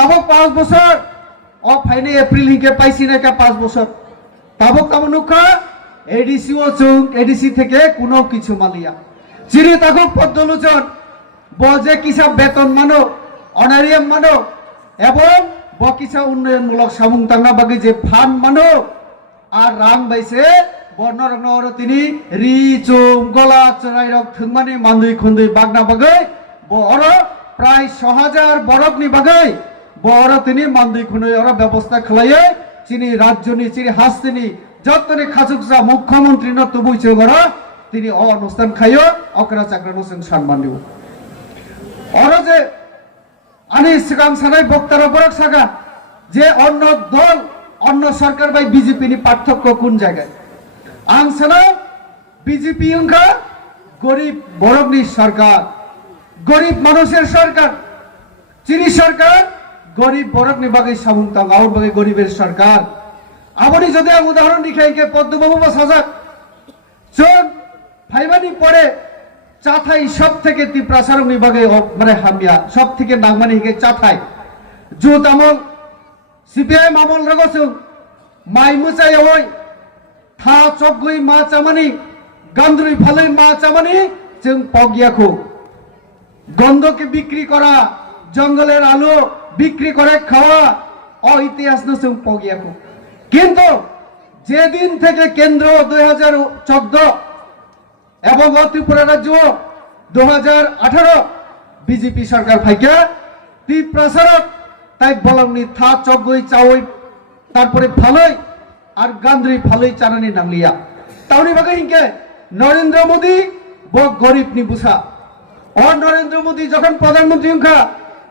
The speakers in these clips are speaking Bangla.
তাবক 5 বছর ও ফাইনে এপ্রিল হিকে পাইছি না কা 5 বছর তাবক তামনুখা এডিসি ও চুং এডিসি থেকে কোনো কিছু মালিয়া চিনি তাকো পদ্মলোচন বজে কিসা বেতন মানো অনারিয়াম মানো এবং বকিসা উন্নয়নমূলক সামুং তাংনা বাকি যে ফান্ড মানো আর রাং বাইছে বর্ণরগ্ন তিনি রি চুম গলা চড়াই রক থংমানি মান্দুই খুন্দুই বাগনা বাগৈ বড় প্রায় 6000 বরকনি বাগৈ বড় তিনি মান্দুই খুন্দুই ওরা ব্যবস্থা খালাইয়ে চিনি রাজ্যনি চিনি হাসতিনি যতনি খাসুকসা মুখ্যমন্ত্রী ন তবুই চগরা তিনি অনুষ্ঠান খাইও অকরা চাকরানো সং সম্মান দিব ওরা যে আনি সিগাং সানাই বক্তারা বরক সাগা যে অন্য দল অন্য সরকার বাই বিজেপি নি পার্থক্য কোন জায়গায় আং সানা বিজেপি অংকা গরিব বরকনি সরকার গরিব মানুষের সরকার চিনি সরকার গরিব বরকনি বাগে সামুংতাং আউর বাগে গরিবের সরকার আপনি যদি আমি উদাহরণ দিখাইকে পদ্মবাবু বা সাজাক চোখ ফাইবানি পরে চাথাই সব থেকে তিপ্রাসারং বিভাগে মানে হামিয়া সব থেকে নাগমানি হিকে চাথাই জুত আমল সিপিআইএম আমল রগসুং মাই মুচাই ওই থা চকগুই মা চামানি গান্দ্রুই ফালই মা চামানি जों পগিয়াখো গন্ধকে বিক্রি করা জঙ্গলের আলো বিক্রি করে খাওয়া ও ইতিহাস ন जों পগিয়াখো কিন্তু যেদিন থেকে কেন্দ্র 2014 এবং ত্রিপুরা রাজ্য 2018 বিজেপি সরকার ফাইকা তীব্রসারক তাই বলংনি থা চগই চাওই তারপরে ফালই আর গান্দ্রি ফালই চানানি নাংলিয়া তাউনি বাগে হিংকে নরেন্দ্র মোদী ব গরিব নি বুঝা ও নরেন্দ্র মোদী যখন প্রধানমন্ত্রী হংখা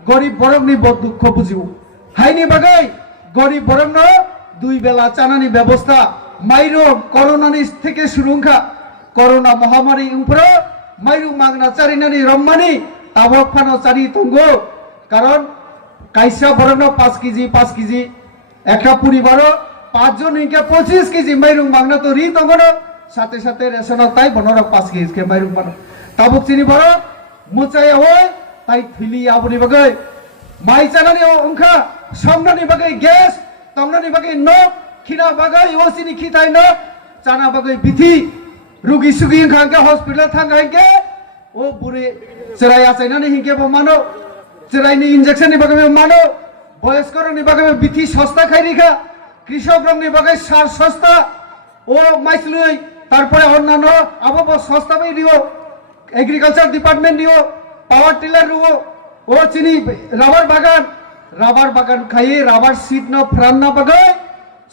গরিব বরংনি ব দুঃখ বুঝিও হাইনি বাগে গরিব বরং দুই বেলা চানানি ব্যবস্থা মাইরো করোনানি থেকে শুরু হংখা করোনা মহামারী উপরে মাইরু মাগনা চারিনানি রম্মানি তাবক ফানো চারি তঙ্গো কারণ কাইসা বরং 5 কেজি একটা পরিবারও 5 জন হিংকে 25 কেজি মাইরু মাগনা তো রি তঙ্গো সাথে সাথে রেশন তাই বনর 5 কেজি কে মাইরু বানো তাবক চিনি বড় মুচাই হয় তাই থিলি আবনি বাগে মাই চানানি অংখা সমনানি বাগে গ্যাস তমনানি বাগে নক খিনা বাগে ওসিনি খিতাই নক চানা বাগে বিথি रुगी सुगी खांके हॉस्पिटल थांगाइके ओ बुरे चराई आचाइनानि हिंके ब मानो चराइनि इंजेक्शन नि बागे मानो बयस्कर नि बागे बिथि सस्ता खाइरिखा कृषक रंनि बागे सार सस्ता ओ माइसलुई तारपरे अन्नाন্য आबो सस्ता बाई दियो एग्रीकालचार डिपार्टमेंट दियो पावर टिलर रुओ ओ चिनी राबार बागान खाइ राबार सीट न फ्रान न बागे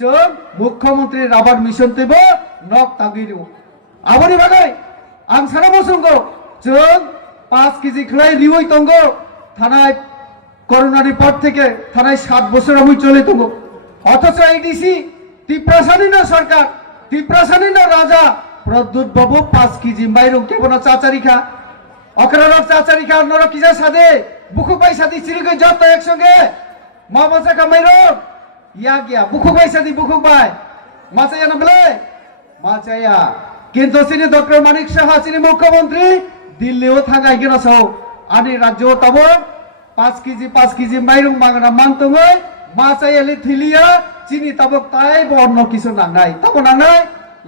जों मुख्यमंत्री राबार मिशन तेबो नक तागिरिओ आबोनि बागै आं सारा बसंगो जों 5 केजि खलाई रिवई तंगो थानाय করোনাनि পর থেকে থানায় 7 বছর আমি চলে তঙ্গো অথচ এডিসি তিপ্রাসানি না সরকার তিপ্রাসানি না রাজা প্রদ্যুৎ বাবু 5 কেজি মাইরং কেবন চাচারিখা অকরারক চাচারিখা অন্যর কিজা সাদে বুকুবাই সাদি চিরিকে যত একসঙ্গে মা বাসা কামাইরং ইয়া গিয়া বুকুবাই সাদি বুকুবাই মাচায়া না বলে মাচায়া কিন্তু চিনি ডক্টর মানিক সাহা চিনি মুখ্যমন্ত্রী দিল্লিও থাকাই কেন সাও আনি রাজ্য তাবো 5 কেজি মাইরং মাগনা মানতঙ্গই মাচাইয়ালি থিলিয়া চিনি তাবো তাই অন্য কিছু নাংনাই তাবো নাংনাই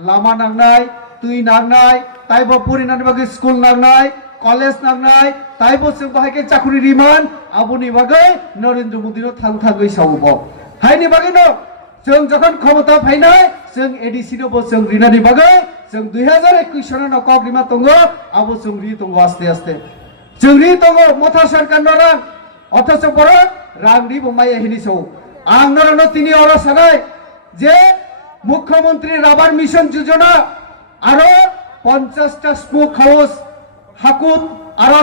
লামা নাংনাই তুই নাংনাই তাইবো পুরিনানি বাগে স্কুল নাংনাই কলেজ নাংনাই তাইবো जों बाहायके চাকরি রিমান আবুনি বাগে নরেন্দ্র মোদীর থাং থাগৈ সাউব হাইনি বাগে ন जों যখন ক্ষমতা ফাইনাই जों एडिसि नो जों रिनानि बागे जों 2021 सनन कग्रिमा तंगो आबो जों रि तंगो आस्ते आस्ते जों रि तंगो मथा सरकार नरा अथच बर रांनि बमाय हिनि सौ आं नरन तिनि अर सानाय जे मुख्यमंत्री राबार मिशन योजना आरो 50 टा स्मोक हाउस हाकुत आरो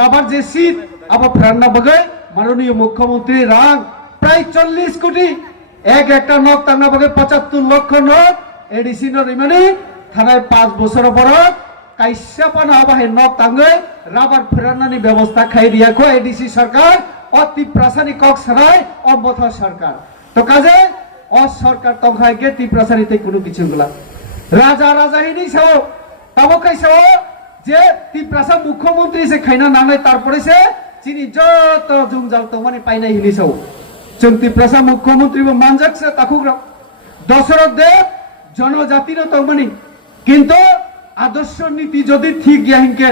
राबार जे सीट आबो फ्रानना बगे माननीय मुख्यमंत्री रां प्राय 40 कोटी एक একটা নক তাংনা বগে 75 লক্ষ নক এডিসি ন রিমানি থানায় 5 বছর পর কাইসা পানা বাহে নক তাঙ্গে রাবার ফেরানানি ব্যবস্থা খাই দিয়াখো এডিসি সরকার অতি প্রাসানি কক সরাই অবথ সরকার তো কাজে অ সরকার তংখাইকে তি প্রাসানিতে কোনো কিছু গুলা রাজা হিনি সাও তাবো কাইসাও যে তি প্রাসা মুখ্যমন্ত্রী সে খাইনা নানাই তারপরে সে চিনি যত জুংজাল তো মানে পাইনাই হিনিসও जों त्रिपुरा मुख्यमंत्री मानजाक से ताकुग्रा दशरथ देव जनजातिर तमनि किन्तु आदर्श नीति जदि ठीक गया हिंके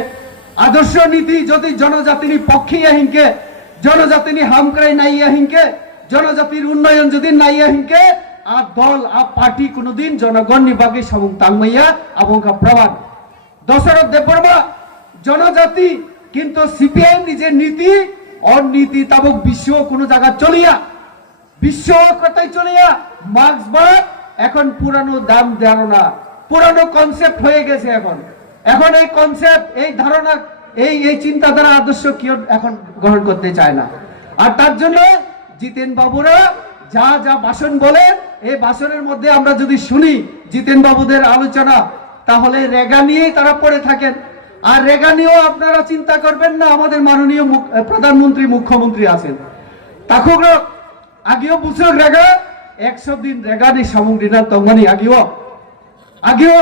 आदर्श नीति जदि जनजातिनि पक्षे हिंके जनजातिनि हामक्राय नाइया हिंके जनजातिर उन्नयन जदि नाइया हिंके आ दल आ पार्टी कोनोदिन जनगणनि बागे साबुं तांगमैया आबंका प्रमाण दशरथ देवबर्मा जनजाति किन्तु सीपीआईएम निजे नीति और नीति ताबक विश्व कोनो জায়গা চলিয়া বিশ্ব কথাই চলিয়া মার্ক্সবাদ এখন পুরানো দাম ধারণা পুরানো কনসেপ্ট হয়ে গেছে এখন এখন এই কনসেপ্ট এই ধারণা এই চিন্তাধারা আদর্শ কেউ এখন গ্রহণ করতে চায় না আর তার জন্য জিতেন বাবুরা যা যা ভাষণ বলেন এই ভাষণের মধ্যে আমরা যদি শুনি জিতেন বাবুদের আলোচনা তাহলে রেগা নিয়েই তারা পড়ে থাকেন আর রেগা নিয়েও আপনারা চিন্তা করবেন না আমাদের মাননীয় প্রধানমন্ত্রী মুখ্যমন্ত্রী আছেন তাকুগ্র আগেও বুঝো রেগা 100 দিন রেগা নি সামগ্রীনা তঙ্গনি আগেও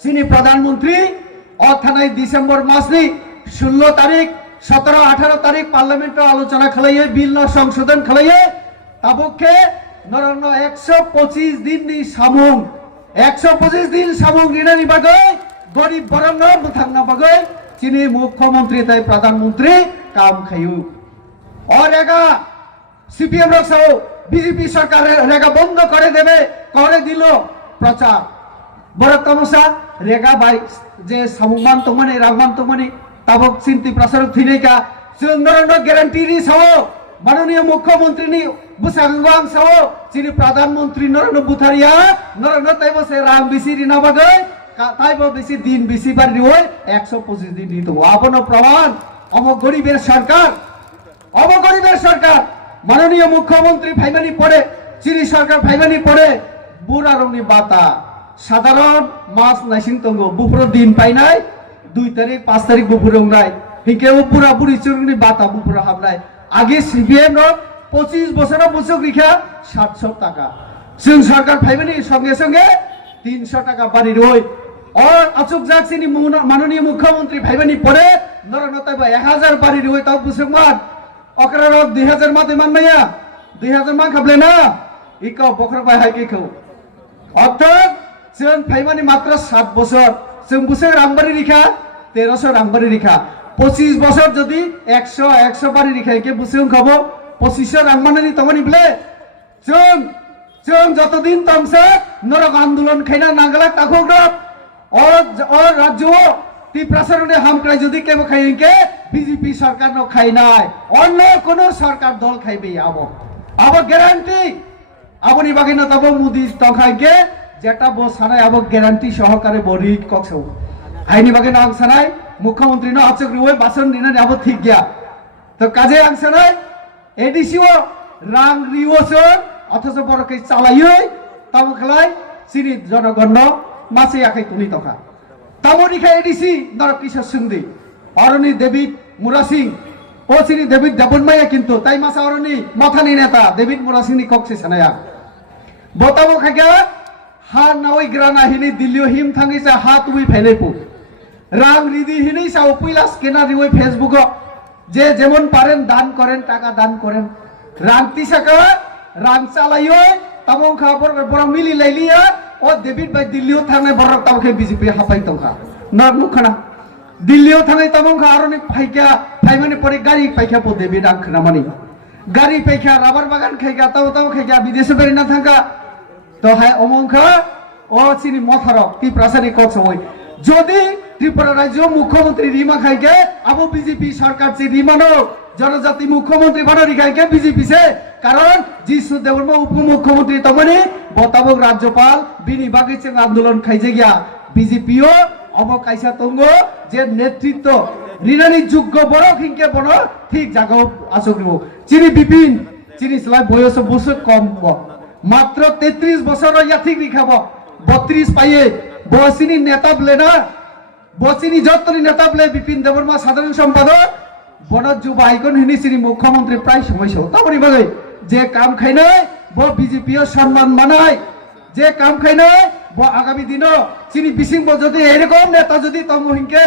সিনি প্রধানমন্ত্রী অথানাই ডিসেম্বর মাসনি 16 তারিখ 17 18 তারিখ পার্লামেন্টে আলোচনা খালাইয়ে বিল না সংশোধন খালাইয়ে তাবকে নরন 125 দিন নি সামুং 125 দিন সামগ্রীনা নিবাগে गरीब बरंग बुथांगना बगै चिनी मुख्यमंत्री ताई प्रधानमंत्री काम खायु और रेगा सीपीएम रक्षो बीजेपी सरकार रेगा बंद करे देबे करे दिलो प्रचार बड़ तमसा रेगा बाई जे सामुमान तमने रागमान तमने ताबक चिंती प्रसार थिनेका सुंदरन ग्यारंटी रि साओ माननीय मुख्यमंत्री नि बुसांगवांग साओ चिनी प्रधानमंत्री नरेंद्र बुथारिया नरेंद्र ताइबो से राम बिसिरि ना बगै ताइबो बेसी दिन बेसी बार रिओय 125 दिन दितो आपनो प्रमाण अम गरीबेर सरकार माननीय मुख्यमंत्री फाइमानी पड़े चिनी सरकार फाइमानी पड़े बुरा रंगनि बाता साधारण मास नाइसिं तंगो बुपुर दिन पाइनाय 2 तारिख 5 तारिख बुपुर उंगनाय हिके बुरा बुरी चुरनि बाता बुपुर हाबनाय आगे सीपीएम रो 25 बছর बुसुक रिखा 700 টাকা जों सरकार फाइमानी संगे संगे 300 টাকা बारी रय और अचुक जाक्सिनी माननीय मुख्यमंत्री भाइबानी पड़े नरन ताइबा 1000 बारी रय ताव बुसुक मान अकरा रक 2000 माते माननाया 2000 मान खाबले ना इका बखर बाय हाइकेखौ अर्थात जों फाइमानी मात्र 7 বছর जों बुसुक रांबारी रिखा 1300 रांबारी रिखा 25 বছর যদি 100 बारी रिखा के बुसुक खाबो 2500 रांबानी तमनि ब्ले जों जतदिन तमसे नरक आंदोलन खाइना नांगला ताखौग्रा और राज्य त्रिपुरा हामक्राय जदि केबो खाइके बीजेपी सरकार न खाइनाय अन्य कोनो सरकार दल खाइबे आबो ग्यारंटी आबोनि बागे न तबो मोदी तखाइके जेटा बो सानाय आबो ग्यारंटी सहकारे बरि कक्सौ हाइनि बागे न आं सानाय मुख्यमंत्री न आचक रिवय भाषण दिना आबो ठीक गया तो काजे आं सानाय एडिसिओ रां रिवसो अथच बरकै चालायै तब खलाय सिरि जनगण मासे आखै तुनि तखा तामनिखा एडिसी नरक किशोर सिंह अरणी डेविड मुरासिंह ओ सिरि डेविड दाबनमाया किन्तु ताई मासा अरणी माथानि नेता डेविड मुरासिंह नि कक्से सानाया बताबो खागा हा नावै ग्राना हिनि दिल्ली हिम थांगिसा हा तुइ फैलेपु रां रिदि हिनि साउ पिलास केना रिवै फेसबुक जे जेमन पारेन दान करेन टाका दान करेन रां तिसाका रां चालायो तामं खबर बर मिलि लाइलिया ओ डेविड भाई दिल्लीयाव थांनाय बरक तामखे बीजेपी हाफाय तंखा नर मुखना दिल्लीयाव थांनाय तामंखा आरनि फाइका फाइमानि परे गारि फाइका पो डेविड आं खोनामानि गारि फाइका राबार बागान खाइगा ताव खाइगा विदेश बेरिना थांगा तो हाय अमंखा ओ सिनि मथार त्रिपुरासानि कक्सवय जदि त्रिपुरा राज्य मुख्यमंत्री रिमा खाइके आबो बीजेपी सरकार से रिमानो जनजाति मुख्यमंत्री बनो रिखाइके बीजेपी से कारण जिसु देवबर्मा उपमुख्यमंत्री तमनि बताबक राज्यपाल बिनि बागै जों आंदोलन खाइजे गया बीजेपीओ अब काइसा तंगो जे नेतृत्व रिनानि योग्य बड़ हिंके बनो ठीक जागाव आसग्रिबो चिनि बिपिन चिनि सलाय बयस बसु कम मात्र 33 বছর याथिक रिखाब 32 पाइए बसिनी नेता ब्लेना बसिनी जत्तनि नेता ब्ले बिपिन देवबर्मा साधारण सम्पादक बनत जुब आइकन हिनि सिरि मुख्यमंत्री प्राय समय सौ ताबनि बागै जे काम खाइनाय ब बीजेपीओ सम्मान मानाय जे काम खाइनाय ब आगामी दिनो चिनि बिसिंग ब जदि एरकम नेता जदि तमो हिंके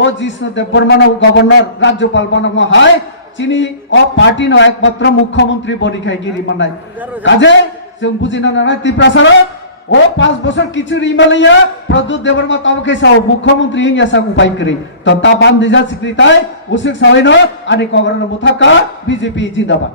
ও জিষ্ণু দেববর্মন গভর্নর রাজ্যপাল বানানো হয় চিনি ও পার্টি ন একমাত্র মুখ্যমন্ত্রী বনিখাইগিরি মানায় কাজে जों बुजिना नानाय तिप्रासार ও 5 বছর কিছু রিমালিয়া প্রদ্যুৎ দেববর্মা তাবকে সাও মুখ্যমন্ত্রী হিংসা উপায় করি তো তা বান্দিজা সিক্রিতায় উসিক সাওইনো আনি কগরন মুথাকা বিজেপি জিন্দাবাদ।